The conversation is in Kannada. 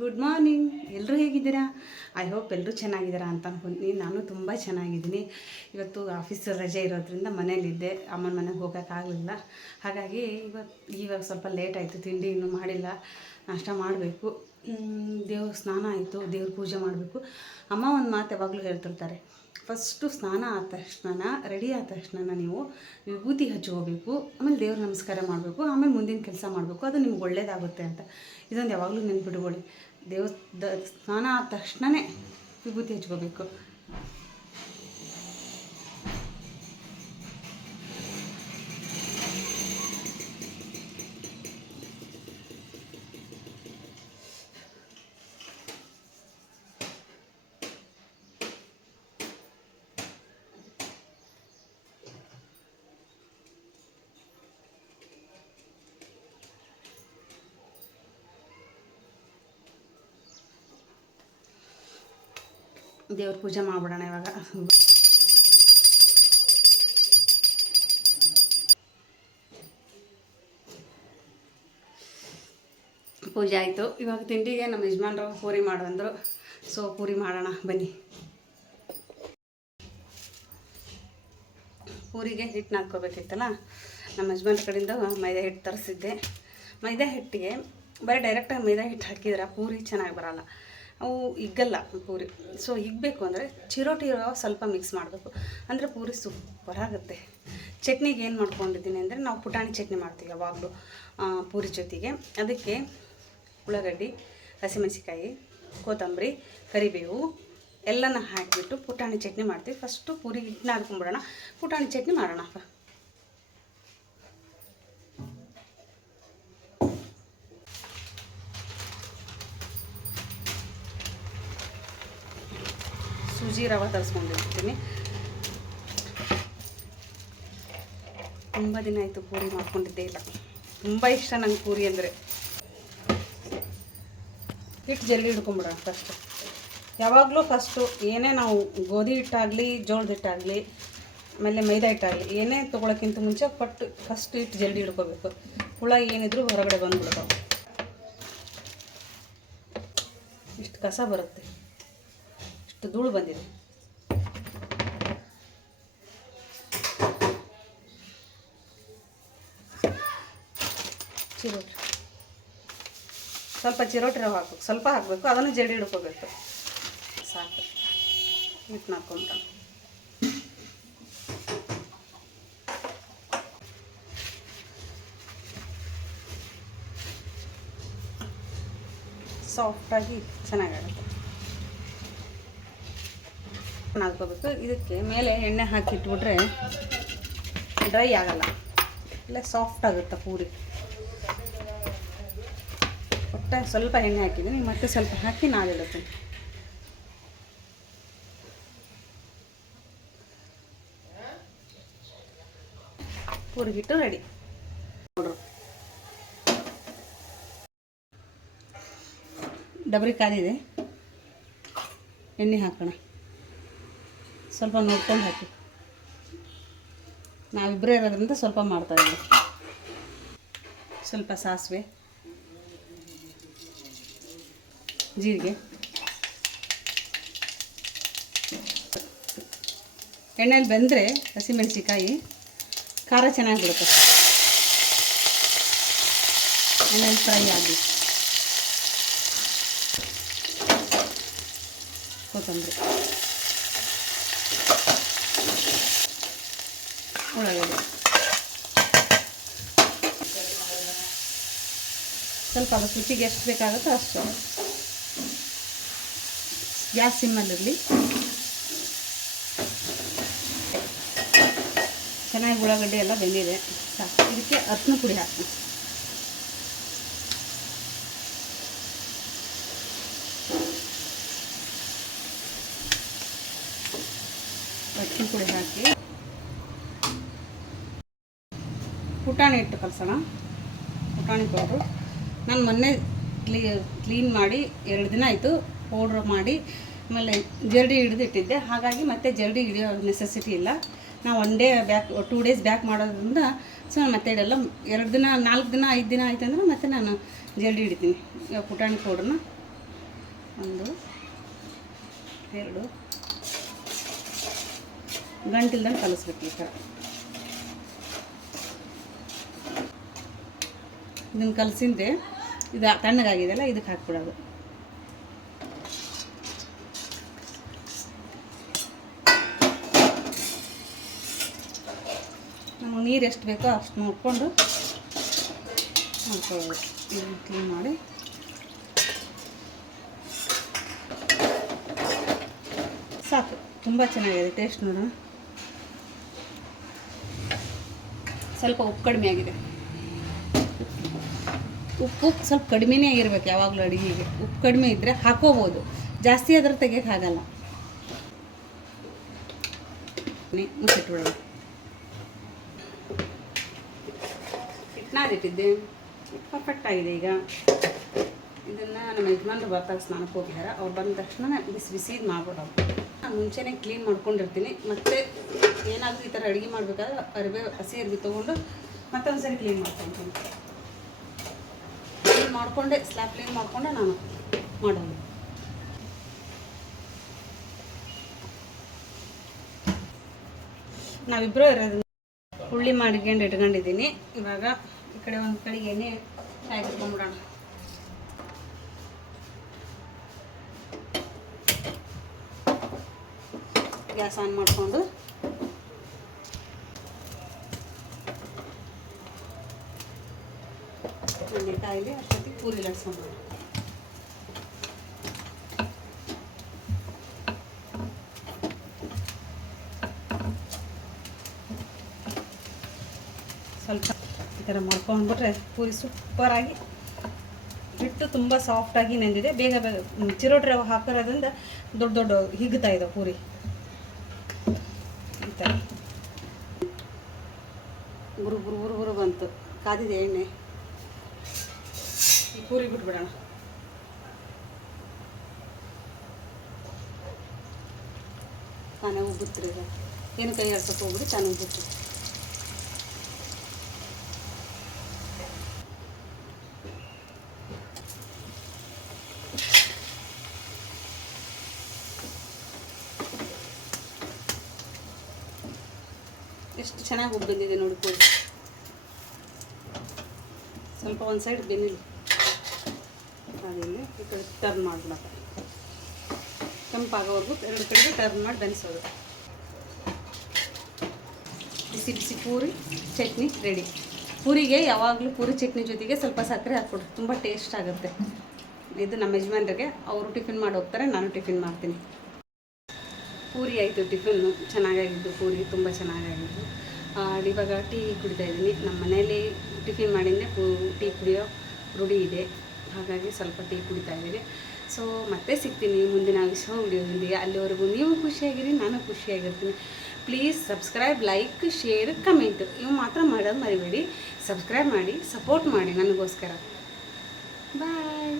Good morning. ಎಲ್ಲರೂ ಹೇಗಿದ್ದೀರಾ? ಐ ಹೋಪ್ ಎಲ್ಲರೂ ಚೆನ್ನಾಗಿದ್ದೀರಾ ಅಂತ ಅನ್ಕೊಂತೀನಿ. ನಾನು ತುಂಬ ಚೆನ್ನಾಗಿದ್ದೀನಿ. ಇವತ್ತು ಆಫೀಸ್ ರಜೆ ಇರೋದ್ರಿಂದ ಮನೇಲಿದ್ದೆ, ಅಮ್ಮನ ಮನೆಗೆ ಹೋಗೋಕ್ಕಾಗಲಿಲ್ಲ. ಹಾಗಾಗಿ ಇವಾಗ ಸ್ವಲ್ಪ ಲೇಟ್ ಆಯಿತು. ತಿಂಡಿ ಇನ್ನೂ ಮಾಡಿಲ್ಲ, ನಾಷ್ಟ ಮಾಡಬೇಕು. ದೇವ್ರ ಸ್ನಾನ ಆಯಿತು, ದೇವ್ರ ಪೂಜೆ ಮಾಡಬೇಕು. ಅಮ್ಮ ಒಂದು ಮಾತು ಯಾವಾಗಲೂ ಹೇಳ್ತಿರ್ತಾರೆ, ಫಸ್ಟು ಸ್ನಾನ ಆದ ತಕ್ಷಣ, ರೆಡಿ ಆದ ತಕ್ಷಣ ನೀವು ವಿಭೂತಿ ಹಚ್ಕೋಬೇಕು, ಆಮೇಲೆ ದೇವ್ರ ನಮಸ್ಕಾರ ಮಾಡಬೇಕು, ಆಮೇಲೆ ಮುಂದಿನ ಕೆಲಸ ಮಾಡಬೇಕು, ಅದು ನಿಮ್ಗೆ ಒಳ್ಳೇದಾಗುತ್ತೆ ಅಂತ. ಇದೊಂದು ಯಾವಾಗಲೂ ನೆನ್ಪಿಟ್ಕೊಳ್ಳಿ. ಸ್ನಾನ ಆದ ತಕ್ಷಣವೇ ವಿಭೂತಿ ಹಚ್ಕೋಬೇಕು. ದೇವ್ರ ಪೂಜೆ ಮಾಡಿಬಿಡೋಣ ಇವಾಗ. ಪೂಜೆ ಆಯಿತು. ಇವಾಗ ತಿಂಡಿಗೆ ನಮ್ಮ ಯಜಮಾನ್ರು ಪೂರಿ ಮಾಡಂದರು. ಸೊ ಪೂರಿ ಮಾಡೋಣ ಬನ್ನಿ. ಪೂರಿಗೆ ಹಿಟ್ಟು ನಾದ್ಕೋಬೇಕಿತ್ತಲ್ಲ, ನಮ್ಮ ಯಜಮಾನ್ರ ಕಡೆಯಿಂದ ಮೈದಾ ಹಿಟ್ಟು ತರಿಸಿದ್ದೆ. ಮೈದಾ ಹಿಟ್ಟಿಗೆ ಬರೀ ಡೈರೆಕ್ಟಾಗಿ ಮೈದಾ ಹಿಟ್ಟು ಹಾಕಿದ್ರೆ ಪೂರಿ ಚೆನ್ನಾಗಿ ಬರೋಲ್ಲ, ಅವು ಇಗ್ಗಲ್ಲ ಪೂರಿ. ಸೊ ಇಗ್ಬೇಕು ಅಂದರೆ ಚಿರೋಟಿ ಸ್ವಲ್ಪ ಮಿಕ್ಸ್ ಮಾಡಬೇಕು, ಅಂದರೆ ಪೂರಿ ಸೂಪರ್ ಆಗುತ್ತೆ. ಚಟ್ನಿಗೆ ಏನು ಮಾಡ್ಕೊಂಡಿದ್ದೀನಿ ಅಂದರೆ, ನಾವು ಪುಟಾಣಿ ಚಟ್ನಿ ಮಾಡ್ತೀವಿ ಯಾವಾಗಲೂ ಪೂರಿ ಜೊತೆಗೆ. ಅದಕ್ಕೆ ಉಳ್ಳಾಗಡ್ಡಿ, ಹಸಿಮೆಣಸಿಕಾಯಿ, ಕೊತ್ತಂಬರಿ, ಕರಿಬೇವು ಎಲ್ಲನ ಹಾಕಿಬಿಟ್ಟು ಪುಟಾಣಿ ಚಟ್ನಿ ಮಾಡ್ತೀವಿ. ಫಸ್ಟು ಪೂರಿ ಹಿಟ್ಟನ್ನ ಹಾಕ್ಕೊಂಬಿಡೋಣ, ಪುಟಾಣಿ ಚಟ್ನಿ ಮಾಡೋಣ. ಸೂಜಿ ರವೆ ತರಿಸ್ಕೊಂಡಿರ್ತೀನಿ. ತುಂಬ ದಿನ ಆಯಿತು ಪೂರಿ ಮಾಡ್ಕೊಂಡಿದ್ದೇ ಇಲ್ಲ. ತುಂಬ ಇಷ್ಟ ನಂಗೆ ಪೂರಿ ಅಂದರೆ. ಹಿಟ್ಟು ಜಲ್ದಿ ಹಿಡ್ಕೊಂಬಿಡೋಣ ಫಸ್ಟು. ಯಾವಾಗಲೂ ಫಸ್ಟು ಏನೇ ನಾವು ಗೋಧಿ ಹಿಟ್ಟಾಗಲಿ, ಜೋಳದ ಹಿಟ್ಟಾಗಲಿ, ಆಮೇಲೆ ಮೈದಾ ಹಿಟ್ಟಾಗಲಿ, ಏನೇ ತೊಗೊಳಕ್ಕಿಂತ ಮುಂಚೆ ಫಸ್ಟ್ ಹಿಟ್ಟು ಜಲ್ದಿ ಹಿಡ್ಕೋಬೇಕು. ಹುಳ ಏನಿದ್ರು ಹೊರಗಡೆ ಬಂದುಬಿಡ್ತಾವೆ. ಇಷ್ಟು ಕಸ ಬರುತ್ತೆ, ಇಷ್ಟು ಧೂಳು ಬಂದಿದೆ. ಚಿರೋಟಿ ಸ್ವಲ್ಪ ಚಿರೋಟಿ ರವೆ ಹಾಕ್ಬೇಕು, ಸ್ವಲ್ಪ ಹಾಕಬೇಕು, ಅದನ್ನು ಜಡಿ ಹಿಡ್ಕೋಬೇಕು. ಸಾಕು, ಹಿಟ್ಟು ಹಾಕ್ಕೊಂಡ ಸಾಫ್ಟಾಗಿ ಚೆನ್ನಾಗಾಗುತ್ತೆ. ಹಾಕ್ಕೋಬೇಕು. ಇದಕ್ಕೆ ಮೇಲೆ ಎಣ್ಣೆ ಹಾಕಿಟ್ಬಿಟ್ರೆ ಡ್ರೈ ಆಗಲ್ಲ, ಇಲ್ಲ ಸಾಫ್ಟ್ ಆಗುತ್ತೆ ಪೂರಿ. ಒಟ್ಟು ಸ್ವಲ್ಪ ಎಣ್ಣೆ ಹಾಕಿದ್ದೀನಿ, ಮತ್ತೆ ಸ್ವಲ್ಪ ಹಾಕಿ ನಾದಿಡುತ್ತೀನಿ. ಪೂರಿ ಹಿಟ್ಟು ರೆಡಿ ನೋಡ್ರಿ. ಡಬರಿ ಕಾದಿದೆ, ಎಣ್ಣೆ ಹಾಕೋಣ. ಸ್ವಲ್ಪ ನೋಡ್ಕೊಂಡು ಹಾಕಿ, ನಾವಿಬ್ಬರೇ ಇರೋದ್ರಿಂದ ಸ್ವಲ್ಪ ಮಾಡ್ತಾಯಿದ್ದೀವಿ. ಸ್ವಲ್ಪ ಸಾಸಿವೆ, ಜೀರಿಗೆ, ಎಣ್ಣೆಲಿ ಬೆಂದರೆ ಹಸಿಮೆಣಸಿಕಾಯಿ ಖಾರ ಚೆನ್ನಾಗಿ ಬಿಡುತ್ತೆ. ಎಣ್ಣೆಲಿ ಫ್ರೈ ಆಗಿ ಕೊತ್ತಂಬರಿ, ಉಳ್ಳಾಗಡ್ಡಿ, ಸ್ವಲ್ಪ ಅದಕ್ಕೆ ರುಚಿಗೆ ಎಷ್ಟು ಬೇಕಾಗುತ್ತೋ ಅಷ್ಟು. ಗ್ಯಾಸ್ ಸಿಮ್ಮಲ್ಲಿರಲಿ. ಚೆನ್ನಾಗಿ ಉಳ್ಳಾಗಡ್ಡಿ ಎಲ್ಲ ಬೆಂದಿದೆ, ಸಾಕು. ಇದಕ್ಕೆ ಅರಿಶಿನ ಪುಡಿ ಹಾಕಿ, ಅರಿಶಿನ ಪುಡಿ ಹಾಕಿ ಪುಟಾಣಿ ಹಿಟ್ಟು ಕಲಸೋಣ. ಪುಟಾಣಿ ಪೌಡ್ರು ನಾನು ಮೊನ್ನೆ ಕ್ಲೀನ್ ಮಾಡಿ 2 ದಿನ ಆಯಿತು. ಪೌಡ್ರ್ ಮಾಡಿ ಆಮೇಲೆ ಜರಡಿ ಹಿಡಿದಿಟ್ಟಿದ್ದೆ, ಹಾಗಾಗಿ ಮತ್ತೆ ಜರಡಿ ಹಿಡಿಯೋ ನೆಸೆಸಿಟಿ ಇಲ್ಲ. ನಾವು 1 ಡೇ ಬ್ಯಾಕ್ 2 ಡೇಸ್ ಬ್ಯಾಕ್ ಮಾಡೋದ್ರಿಂದ ಸೊ ಮತ್ತೆ ಇದೆಲ್ಲ 2 ದಿನ 4 ದಿನ 5 ದಿನ ಆಯ್ತು ಅಂದರೆ ಮತ್ತೆ ನಾನು ಜಲ್ದಿ ಹಿಡಿತೀನಿ. ಪುಟಾಣಿ ಪೌಡ್ರನ್ನ 1 2 ಗಂಟಿಲ್ದಂಗೆ ಕಲಿಸ್ಬೇಕು. ಈ ಥರ ಇದನ್ನು ಕಲಸಿದ್ರೆ ಇದು ತಣ್ಣಗಾಗಿದೆಯಲ್ಲ, ಇದಕ್ಕೆ ಹಾಕ್ಬಿಡೋದು. ನಮಗೆ ನೀರು ಎಷ್ಟು ಬೇಕೋ ಅಷ್ಟು ನೋಡಿಕೊಂಡು ಹಾಕ್ಕೊಳ್ಳೋದು. ಇದನ್ನು ಕ್ಲೀನ್ ಮಾಡಿ ಸಾಕು. ತುಂಬ ಚೆನ್ನಾಗಿದೆ, ಟೇಸ್ಟ್ ನೋಡೋಣ. ಸ್ವಲ್ಪ ಉಪ್ಪು ಕಡಿಮೆ ಆಗಿದೆ. ಉಪ್ಪು ಸ್ವಲ್ಪ ಕಡಿಮೆನೇ ಆಗಿರ್ಬೇಕು ಯಾವಾಗಲೂ ಅಡುಗೆಗೆ. ಉಪ್ಪು ಕಡಿಮೆ ಇದ್ದರೆ ಹಾಕೋಬೋದು, ಜಾಸ್ತಿ ಆದ್ರೆ ತೆಗಿಯೋಕ್ಕಾಗಲ್ಲ. ಮುಚ್ಚಿಟ್ಬಿಡೋದು. ಹಿಟ್ಟನಾದಿಟ್ಟಿದ್ದೆ, ಹಿಟ್ಟು ಪರ್ಫೆಕ್ಟ್ ಆಗಿದೆ. ಈಗ ಇದನ್ನು ನಮ್ಮ ಯಜಮಾನ್ರು ಬರ್ತಾರೆ, ಸ್ನಾನಕ್ಕೆ ಹೋಗಿದ್ದಾರೆ. ಅವ್ರು ಬಂದ ತಕ್ಷಣ ಬಿಸಿ ಬಿಸಿ ಇದು ಮಾಡ್ಬಿಡೋದು. ನಾನು ಮುಂಚೆನೇ ಕ್ಲೀನ್ ಮಾಡ್ಕೊಂಡಿರ್ತೀನಿ. ಮತ್ತು ಏನಾದರೂ ಈ ಥರ ಅಡುಗೆ ಮಾಡಬೇಕಾದ್ರೆ ಹಸಿ ಅರಿವಿ ತೊಗೊಂಡು ಮತ್ತೊಂದು ಸರಿ ಕ್ಲೀನ್ ಮಾಡ್ಕೊತೀನಿ. ಕ್ಲೀನ್ ಮಾಡಿಕೊಂಡೆ, ಸ್ಲ್ಯಾಬ್ ಕ್ಲೀನ್ ಮಾಡಿಕೊಂಡೆ ನಾನು ಮಾಡೋದು. ನಾವಿಬ್ಬರು ಇರೋದು. ಹುಳ್ಳಿ ಇಟ್ಕೊಂಡಿದ್ದೀನಿ. ಇವಾಗ ಈ ಕಡೆ ಒಂದು ಕಡೆಗೆ ಎಣ್ಣೆ ಹಾಕಿಟ್ಕೊಂಡ್ಬಿಡೋಣ. ಗ್ಯಾಸ್ ಆನ್ ಮಾಡಿಕೊಂಡು ಎಣ್ಣೆ ಕಾಯಿಲಿ ಅಷ್ಟೊತ್ತಿಗೆ ಪೂರಿ ಲಟ್ಸ್ಕೊಂಡು ಸ್ವಲ್ಪ ಈ ಥರ ಮಾಡ್ಕೊಂಡ್ಬಿಟ್ರೆ ಪೂರಿ ಸೂಪರಾಗಿ, ಹಿಟ್ಟು ತುಂಬ ಸಾಫ್ಟಾಗಿ ನೆಂದಿದೆ. ಬೇಗ ಚಿರೋಟಿ ರವೆ ಹಾಕಿರೋದ್ರಿಂದ ದೊಡ್ಡ ದೊಡ್ಡ ಹಿಗ್ತಾ ಇದ್ದಾವೆ ಪೂರಿ. ಈ ಥರ ಗುರು ಗುರು ಗುರು ಗುರು ಬಂತು, ಕಾದಿದೆ ಎಣ್ಣೆ. ಈ ಪೂರಿ ಬಿಟ್ಬಿಡೋಣ. ತಾನೇ ಉಬ್ಬುತ್ರಿ. ಏನು ಕೈ ಆಡ್ಸೋಕೆ ಹೋಗ್ಬಿಡಿ, ತಾನೇ ಉಬ್ಬುತ್ರಿ. ಎಷ್ಟು ಚೆನ್ನಾಗಿ ಉಬ್ಬು ಬಂದಿದೆ ನೋಡಿ ಪೂರಿ. ಸ್ವಲ್ಪ ಒಂದು ಸೈಡ್ ಬೆನ್ನಿಲ್ಲ, ಅದಿಲ್ಲಿ ಈ ಕಡೆ ಟರ್ನ್ ಮಾಡ್ಬಿಡೋದು. ಕೆಂಪಾಗೋವರೆಗೂ ಎರಡು ಕಡೆಗೆ ಟರ್ನ್ ಮಾಡಿ ಬೆನ್ಸೋದು. ಬಿಸಿ ಬಿಸಿ ಪೂರಿ ಚಟ್ನಿ ರೆಡಿ. ಪೂರಿಗೆ ಯಾವಾಗಲೂ ಪೂರಿ ಚಟ್ನಿ ಜೊತೆಗೆ ಸ್ವಲ್ಪ ಸಕ್ಕರೆ ಹಾಕ್ಕೊಡ್ರಿ, ತುಂಬ ಟೇಸ್ಟ್ ಆಗುತ್ತೆ. ಇದು ನಮ್ಮ ಯಜಮಾನ್ರಿಗೆ, ಅವರು ಟಿಫಿನ್ ಮಾಡಿ ಹೋಗ್ತಾರೆ, ನಾನು ಟಿಫಿನ್ ಮಾಡ್ತೀನಿ. ಪೂರಿ ಆಯಿತು, ಟಿಫಿನ್ನು ಚೆನ್ನಾಗಾಗಿದ್ದು. ಪೂರಿ ತುಂಬ ಚೆನ್ನಾಗಾಗಿದ್ದು. ಇವಾಗ ಟೀ ಕುಡಿತಾಯಿದ್ದೀನಿ. ನಮ್ಮ ಮನೇಲಿ ಟಿಫಿನ್ ಮಾಡಿದ್ದೆ ಟೀ ಕುಡಿಯೋ ರೂಢಿ ಇದೆ, ಹಾಗಾಗಿ ಸ್ವಲ್ಪ ಟೀ ಕುಡಿತಾಯಿದ್ದೀನಿ. ಸೊ ಮತ್ತೆ ಸಿಗ್ತೀನಿ ಮುಂದಿನ ವಿಡಿಯೋದೊಂದಿಗೆ. ಅಲ್ಲಿವರೆಗೂ ನೀವು ಖುಷಿಯಾಗಿರಿ, ನಾನು ಖುಷಿಯಾಗಿರ್ತೀನಿ. Please subscribe, like, share, comment ಇವು ಮಾತ್ರ ಮಾಡೋದು ಮರಿಬೇಡಿ. ಸಬ್ಸ್ಕ್ರೈಬ್ ಮಾಡಿ, ಸಪೋರ್ಟ್ ಮಾಡಿ ನನಗೋಸ್ಕರ. ಬಾಯ್.